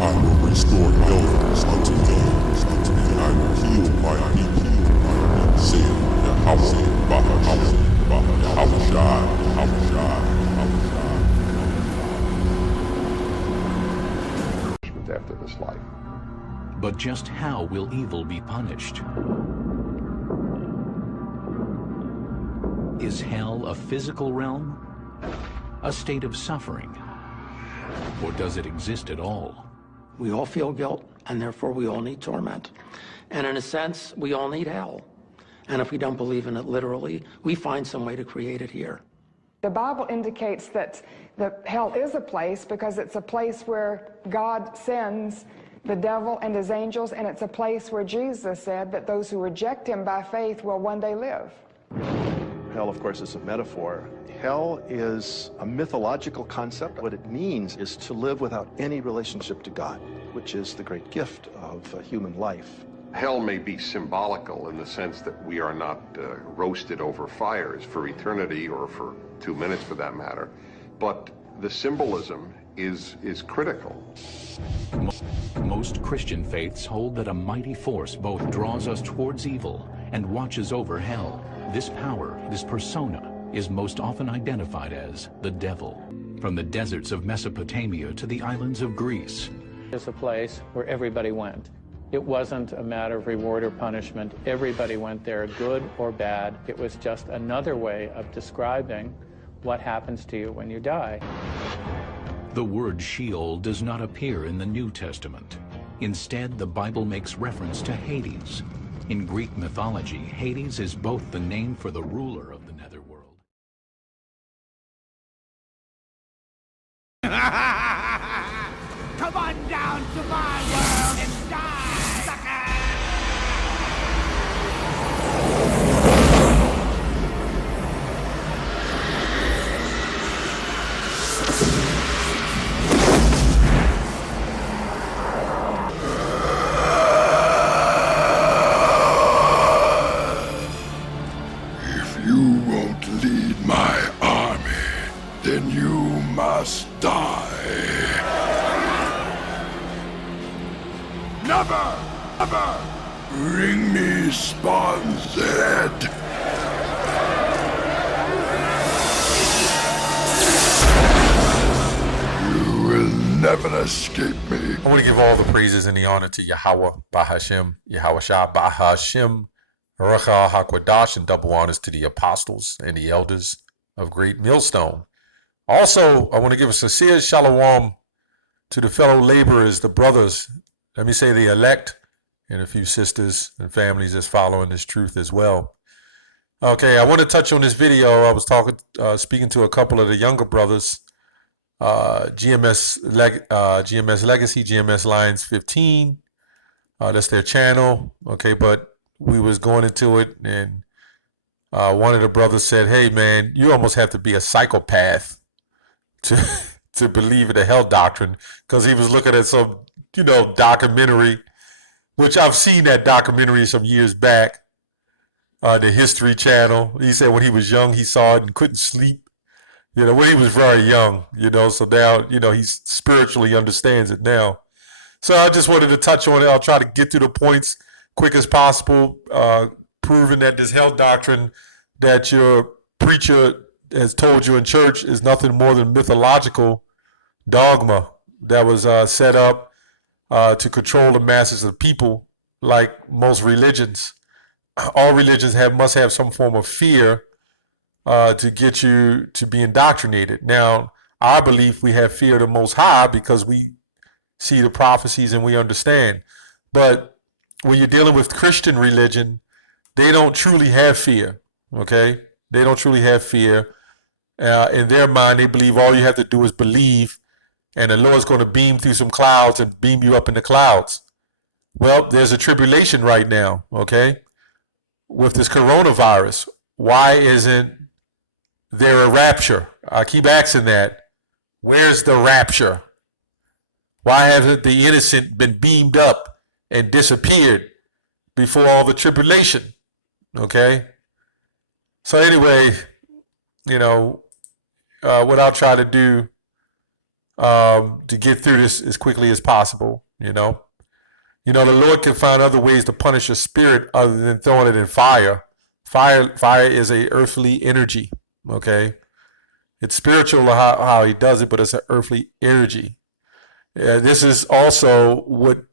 I will restore health unto them, and I will heal my people, saith Yahweh Bahasham, Yahweh after this life. But just how will evil be punished? Is hell a physical realm? A state of suffering? Or does it exist at all? We all feel guilt, and therefore we all need torment. And in a sense, we all need hell. And if we don't believe in it literally, we find some way to create it here. The Bible indicates that hell is a place because it's a place where God sends the devil and his angels, and it's a place where Jesus said that those who reject him by faith will one day live. Hell, of course, is a metaphor. Hell is a mythological concept. What it means is to live without any relationship to God, which is the great gift of human life. Hell may be symbolical in the sense that we are not roasted over fires for eternity, or for 2 minutes for that matter, but the symbolism is critical. Most Christian faiths hold that a mighty force both draws us towards evil and watches over hell. This power, this persona, is most often identified as the devil. From the deserts of Mesopotamia to the islands of Greece. It's a place where everybody went. It wasn't a matter of reward or punishment. Everybody went there, good or bad. It was just another way of describing what happens to you when you die. The word Sheol does not appear in the New Testament. Instead, the Bible makes reference to Hades. In Greek mythology, Hades is both the name for the ruler of the netherworld. Come on down to my world and die, sucker! If you won't lead my army, then you must die. Never, never bring me Spawn's head. You will never escape me. I want to give all the praises and the honor to Yahweh, Bahasham, Yahweh Shah, Bahasham, Racha HaKwadash, and double honors to the apostles and the elders of Great Millstone. Also, I want to give a sincere shalom to the fellow laborers, the brothers, let me say the elect, and a few sisters and families that's following this truth as well. Okay, I want to touch on this video. I was speaking to a couple of the younger brothers, GMS Legacy, GMS Lines 15. That's their channel. Okay, but we was going into it, and one of the brothers said, "Hey, man, you almost have to be a psychopath to believe in the hell doctrine," because he was looking at some, documentary, which I've seen that documentary some years back, the History Channel. He said when he was young, he saw it and couldn't sleep, when he was very young, so now, he spiritually understands it now. So I just wanted to touch on it. I'll try to get to the points quick as possible, proving that this hell doctrine that your preacher has told you in church is nothing more than mythological dogma that was set up to control the masses of people, like most religions. All religions must have some form of fear to get you to be indoctrinated. Now, I believe we have fear of the Most High because we see the prophecies and we understand. But when you're dealing with Christian religion, they don't truly have fear, okay? They don't truly have fear. In their mind, they believe all you have to do is believe, and the Lord's going to beam through some clouds and beam you up in the clouds. Well, there's a tribulation right now, okay, with this coronavirus. Why isn't there a rapture? I keep asking that. Where's the rapture? Why hasn't the innocent been beamed up and disappeared before all the tribulation? Okay? So anyway, what I'll try to do to get through this as quickly as possible, you know. You know, the Lord can find other ways to punish a spirit other than throwing it in fire. Fire is a earthly energy, okay? It's spiritual how he does it, but it's an earthly energy. This is also what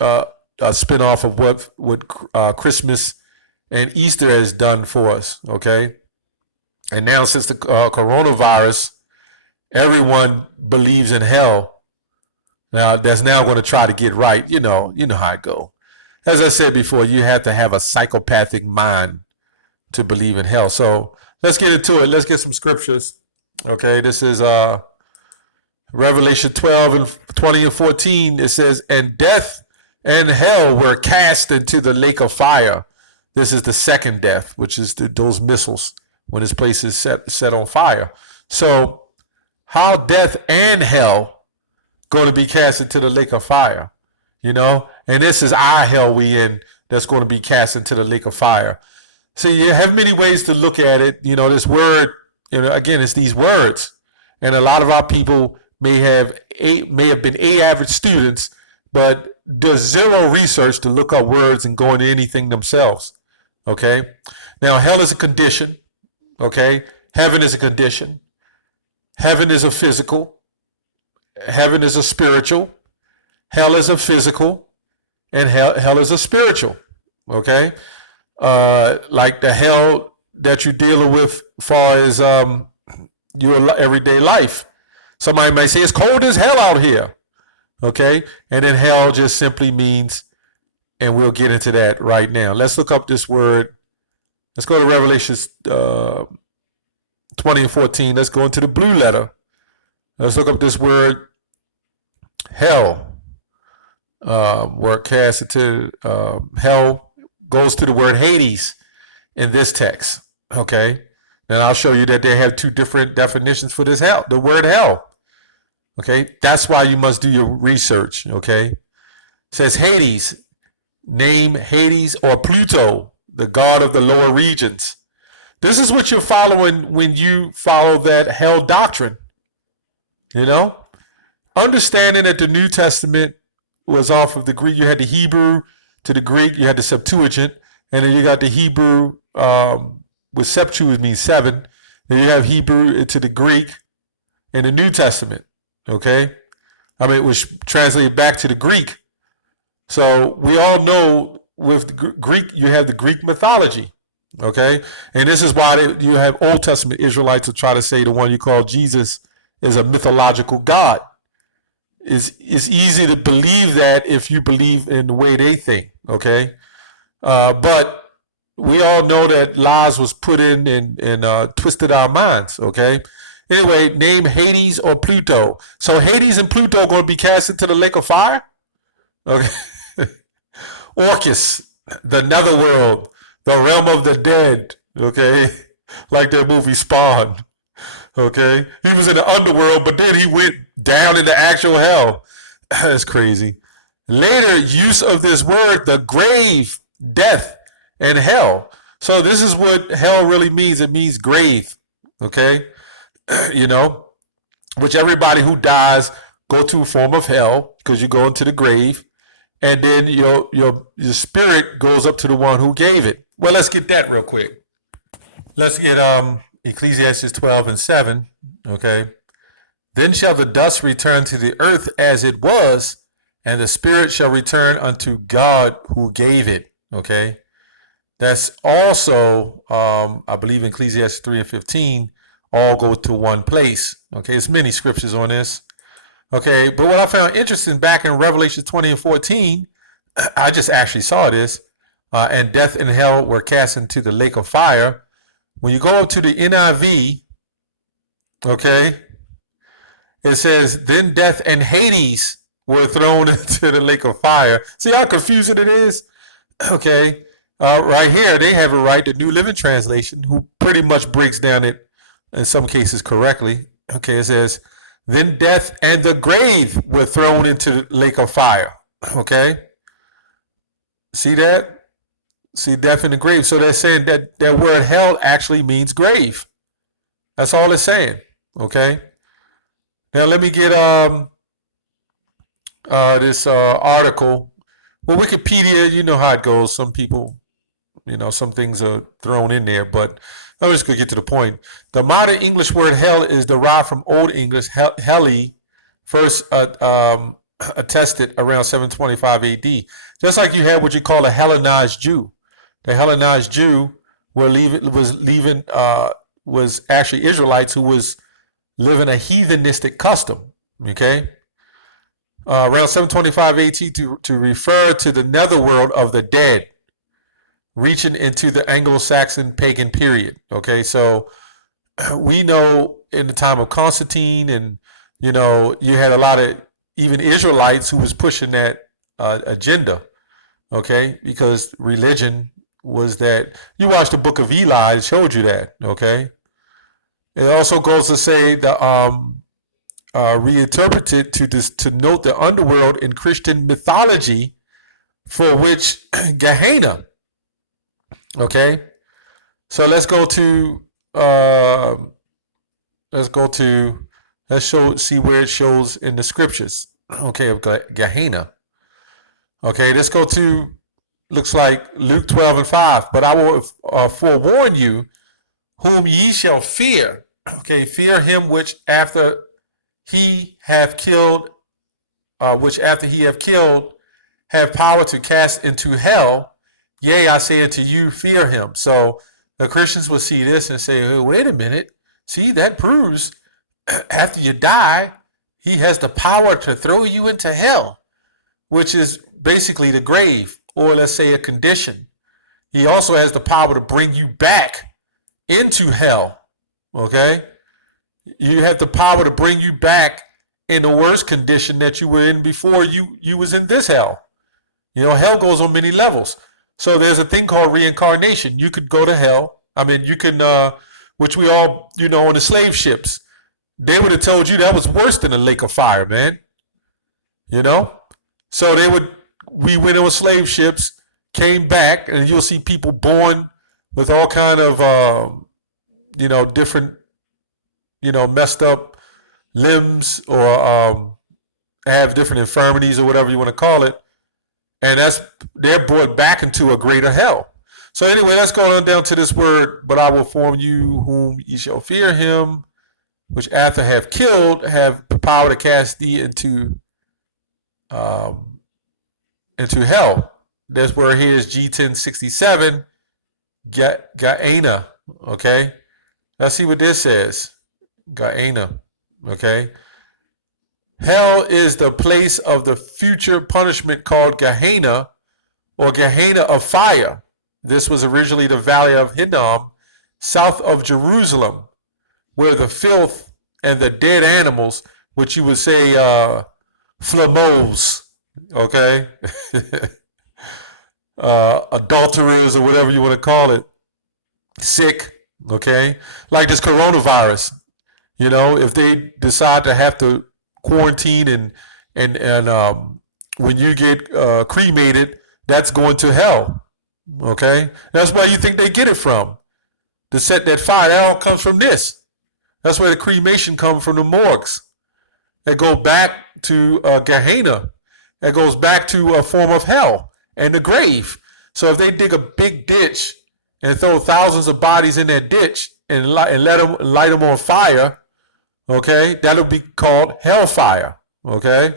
a spinoff of what Christmas and Easter has done for us, okay? And now since the coronavirus, everyone believes in hell. Now, that's now going to try to get right. You know how it go. As I said before, you have to have a psychopathic mind to believe in hell. So let's get into it. Let's get some scriptures. Okay, this is Revelation 12 and 20 and 14. It says, and death and hell were cast into the lake of fire. This is the second death, which is those missiles when this place is set on fire. So how death and hell going to be cast into the lake of fire, you know? And this is our hell we in that's going to be cast into the lake of fire. See, you have many ways to look at it. You know, this word, you know, again, it's these words. And a lot of our people may have been average students, but does zero research to look up words and go into anything themselves. Okay? Now, hell is a condition. Okay? Heaven is a condition. Heaven is a physical. Heaven is a spiritual. Hell is a physical. And hell is a spiritual. Okay? Like the hell that you're dealing with as far as your everyday life. Somebody might say it's cold as hell out here. Okay? And then hell just simply means, and we'll get into that right now. Let's look up this word. Let's go to Revelation 20 and 14. Let's go into the blue letter. Let's look up this word, hell. Word cast into hell goes to the word Hades in this text. Okay? And I'll show you that they have two different definitions for this hell, the word hell. Okay? That's why you must do your research. Okay? It says Hades, name Hades or Pluto, the god of the lower regions. This is what you're following when you follow that hell doctrine. You know? Understanding that the New Testament was off of the Greek. You had the Hebrew to the Greek. You had the Septuagint. And then you got the Hebrew, with Septuagint means 7. Then you have Hebrew to the Greek in the New Testament. Okay? I mean, it was translated back to the Greek. So we all know with the Greek, you have the Greek mythology. Okay? And this is why you have Old Testament Israelites who try to say the one you call Jesus is a mythological God. It's easy to believe that if you believe in the way they think, okay? But we all know that lies was put in and twisted our minds, okay? Anyway, name Hades or Pluto. So Hades and Pluto are going to be cast into the lake of fire? Okay. Orcus, the netherworld, the realm of the dead, okay? Like that movie Spawn. Okay, he was in the underworld, but then he went down into actual hell. That's crazy. Later use of this word, the grave, death, and hell. So this is what hell really means. It means grave. Okay, you know, which everybody who dies go to a form of hell because you go into the grave, and then your spirit goes up to the one who gave it. Well, let's get that real quick. Let's get Ecclesiastes 12 and 7, okay? Then shall the dust return to the earth as it was, and the spirit shall return unto God who gave it, okay? That's also, I believe in Ecclesiastes 3 and 15, all go to one place, okay? There's many scriptures on this, okay? But what I found interesting back in Revelation 20 and 14, I just actually saw this, and death and hell were cast into the lake of fire. When you go up to the NIV, okay, it says, then death and Hades were thrown into the lake of fire. See how confusing it is? Okay, right here, they have it right, the New Living Translation, who pretty much breaks down it in some cases correctly. Okay, it says, then death and the grave were thrown into the lake of fire. Okay, see that? See, death in the grave. So they're saying that that word hell actually means grave. That's all it's saying. Okay. Now let me get this article. Well, Wikipedia, you know how it goes. Some people, some things are thrown in there, but I'm just going to get to the point. The modern English word hell is derived from Old English heli, first attested around 725 AD. Just like you had what you call a Hellenized Jew. The Hellenized Jew was actually Israelites who was living a heathenistic custom. Okay, around 725 AD to refer to the netherworld of the dead, reaching into the Anglo-Saxon pagan period. Okay, so we know in the time of Constantine, and you had a lot of even Israelites who was pushing that agenda. Okay, because religion was that. You watch the Book of Eli, it showed you that. Okay, it also goes to say the reinterpreted to note the underworld in Christian mythology, for which Gehenna. Okay, so let's see where it shows in the scriptures. Okay, of Gehenna. Okay, let's go to, looks like Luke 12:5. But I will forewarn you, whom ye shall fear. Okay, fear him which after he have killed, have power to cast into hell. Yea, I say unto you, fear him. So the Christians will see this and say, oh, wait a minute. See, that proves after you die, he has the power to throw you into hell, which is basically the grave, or let's say a condition. He also has the power to bring you back into hell. Okay? You have the power to bring you back in the worst condition that you were in before you was in this hell. Hell goes on many levels. So there's a thing called reincarnation. You could go to hell. I mean, you can, which we all, on the slave ships, they would have told you that was worse than a lake of fire, man. So we went on slave ships, came back, and you'll see people born with all kind of, different, messed up limbs, or have different infirmities, or whatever you want to call it. And they're brought back into a greater hell. So anyway, let's go on down to this word. But I will inform you whom ye shall fear him, which after have killed, have the power to cast thee into hell. This word here is G1067, Gehenna. Okay, let's see what this says. Gehenna. Okay. Hell is the place of the future punishment called Gehenna, or Gehenna of fire. This was originally the valley of Hinnom, south of Jerusalem, where the filth and the dead animals, which you would say flamos, okay, adulterers, or whatever you want to call it, sick, okay, like this coronavirus. If they decide to have to quarantine and when you get cremated, that's going to hell. Okay, that's where you think they get it from. To set that fire, that all comes from this. That's where the cremation comes from, the morgues. It goes back to Gehenna. It goes back to a form of hell and the grave. So if they dig a big ditch and throw thousands of bodies in that ditch and light them on fire, okay, that'll be called hellfire. Okay,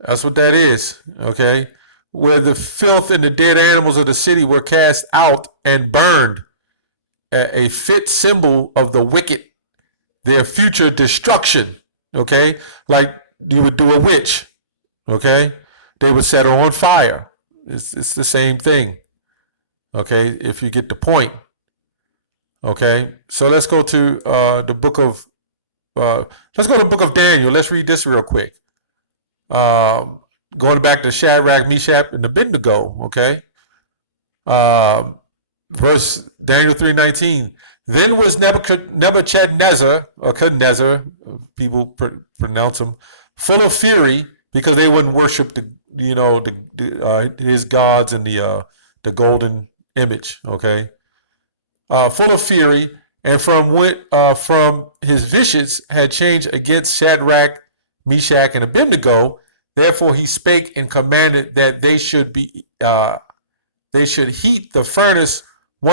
that's what that is. Okay, where the filth and the dead animals of the city were cast out and burned, a fit symbol of the wicked, their future destruction. Okay, like you would do a witch. Okay, they would set her on fire. It's the same thing. Okay, if you get the point. Okay, so let's go to the book of Daniel. Let's read this real quick. Going back to Shadrach, Meshach, and Abednego. Okay, verse Daniel 3:19. Then was Nebuchadnezzar, or Nebuchadnezzar, people pronounce him, full of fury because they wouldn't worship his gods and the golden image. Okay, full of fury, and from his visions had changed against Shadrach, Meshach, and Abednego. Therefore he spake and commanded that they should heat the furnace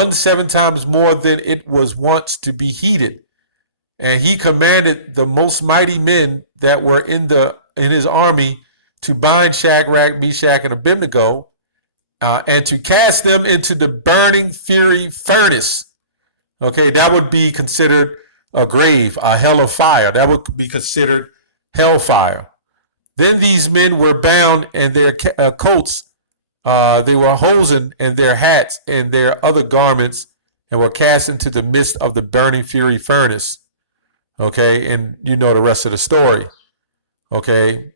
7 times more than it was once to be heated. And he commanded the most mighty men that were in his army to bind Shadrach, Meshach, and Abednego, and to cast them into the burning fiery furnace. Okay, that would be considered a grave, a hell of fire. That would be considered hellfire. Then these men were bound, and their coats, they were hosen, and their hats, and their other garments, and were cast into the midst of the burning fiery furnace. Okay, and you know the rest of the story. Okay,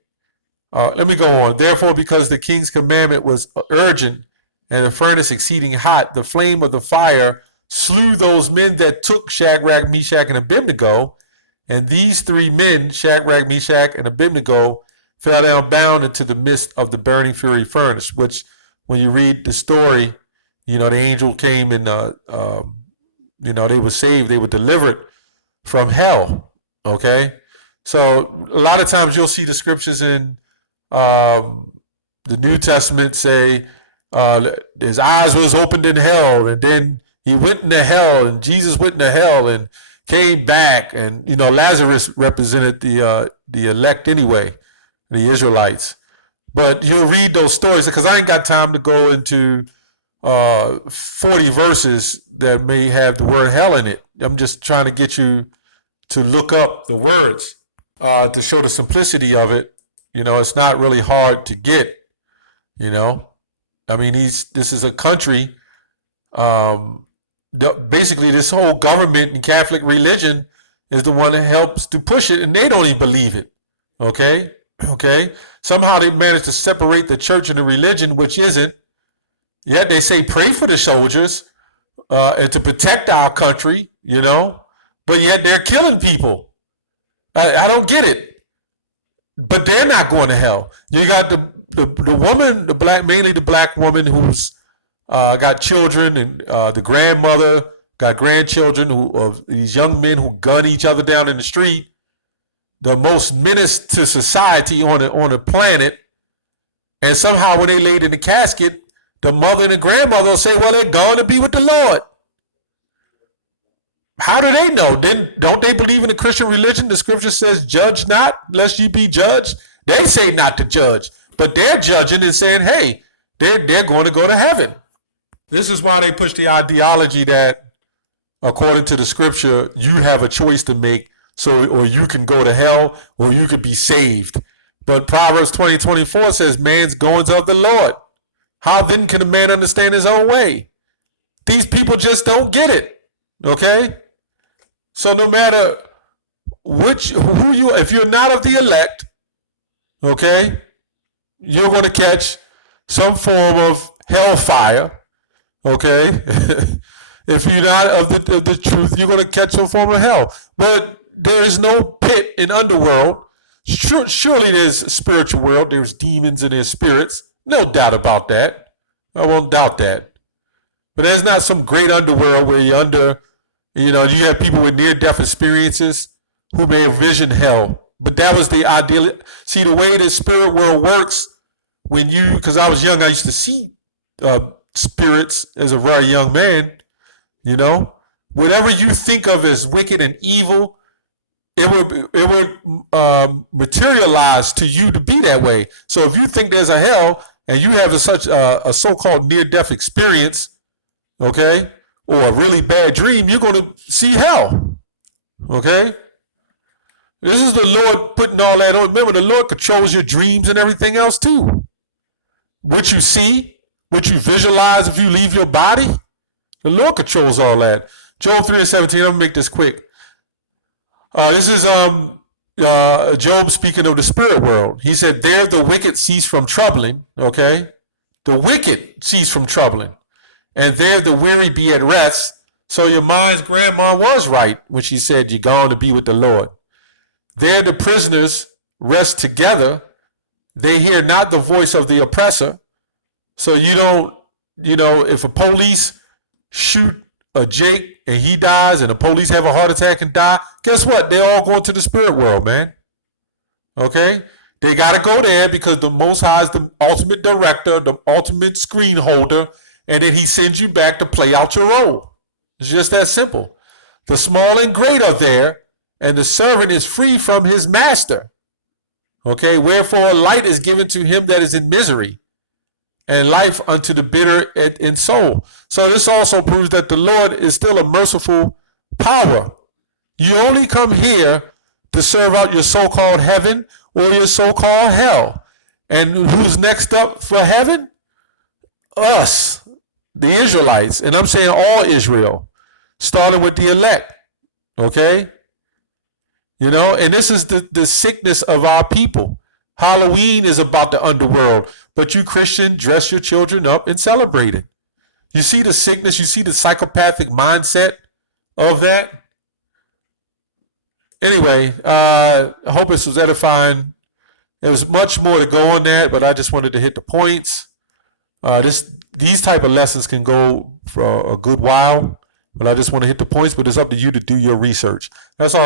let me go on. Therefore, because the king's commandment was urgent, and the furnace exceeding hot, the flame of the fire slew those men that took Shadrach, Meshach, and Abednego. And these 3 men, Shadrach, Meshach, and Abednego, fell down bound into the midst of the burning fiery furnace, which when you read the story, the angel came and, they were saved. They were delivered from hell. Okay. So a lot of times you'll see the scriptures in the New Testament say his eyes was opened in hell, and then he went into hell, and Jesus went into hell and came back. And, Lazarus represented the elect anyway, the Israelites. But you'll read those stories, because I ain't got time to go into 40 verses that may have the word hell in it. I'm just trying to get you to look up the words to show the simplicity of it. It's not really hard to get, I mean, this is a country, basically this whole government and Catholic religion is the one that helps to push it, and they don't even believe it. Okay. Somehow they managed to separate the church and the religion, which isn't. Yet they say pray for the soldiers and to protect our country, but yet they're killing people. I don't get it. But they're not going to hell. You got the woman, mainly the black woman who's got children, and the grandmother got grandchildren of these young men who gun each other down in the street. The most menace to society on the planet. And somehow when they laid in the casket, the mother and the grandmother will say, well, they're going to be with the Lord. How do they know? Then don't they believe in the Christian religion? The scripture says, judge not, lest ye be judged. They say not to judge, but they're judging and saying, hey, they're going to go to heaven. This is why they push the ideology that, according to the scripture, you have a choice to make. Or you can go to hell, or you could be saved. But Proverbs 20:24 says, man's goings of the Lord. How then can a man understand his own way? These people just don't get it. Okay? So no matter if you're not of the elect, okay, you're going to catch some form of hellfire. Okay? If you're not of the truth, you're going to catch some form of hell. But there is no pit in underworld. Surely there's a spiritual world. There's demons and there's spirits. No doubt about that. I won't doubt that. But there's not some great underworld where you're under, you have people with near-death experiences who may envision hell. But that was the ideal. See, the way the spirit world works, because I was young, I used to see spirits as a very young man, Whatever you think of as wicked and evil, it would materialize to you to be that way. So if you think there's a hell and you have such a so-called near-death experience, okay, or a really bad dream, you're going to see hell. Okay? This is the Lord putting all that on. Remember, the Lord controls your dreams and everything else too. What you see, what you visualize if you leave your body, the Lord controls all that. Job 3:17, I'm going to make this quick. This is Job speaking of the spirit world. He said, there the wicked cease from troubling, okay? The wicked cease from troubling. And there the weary be at rest. So your mind's grandma was right when she said, you're going to be with the Lord. There the prisoners rest together. They hear not the voice of the oppressor. So you don't, if a police shoot a Jake and he dies and the police have a heart attack and die, guess what? They all go to the spirit world, man. Okay? They got to go there because the Most High is the ultimate director, the ultimate screen holder, and then he sends you back to play out your role. It's just that simple. The small and great are there, and the servant is free from his master. Okay? Wherefore light is given to him that is in misery, and life unto the bitter in soul. So this also proves that the Lord is still a merciful power. You only come here to serve out your so-called heaven or your so-called hell. And who's next up for heaven? Us, the Israelites. And I'm saying all Israel, starting with the elect. Okay? You know, and this is the sickness of our people. Halloween is about the underworld, but you Christian dress your children up and celebrate it. You see the sickness, you see the psychopathic mindset of that. Anyway, I hope this was edifying. There was much more to go on that, but I just wanted to hit the points. These type of lessons can go for a good while, but I just want to hit the points, but it's up to you to do your research. That's all.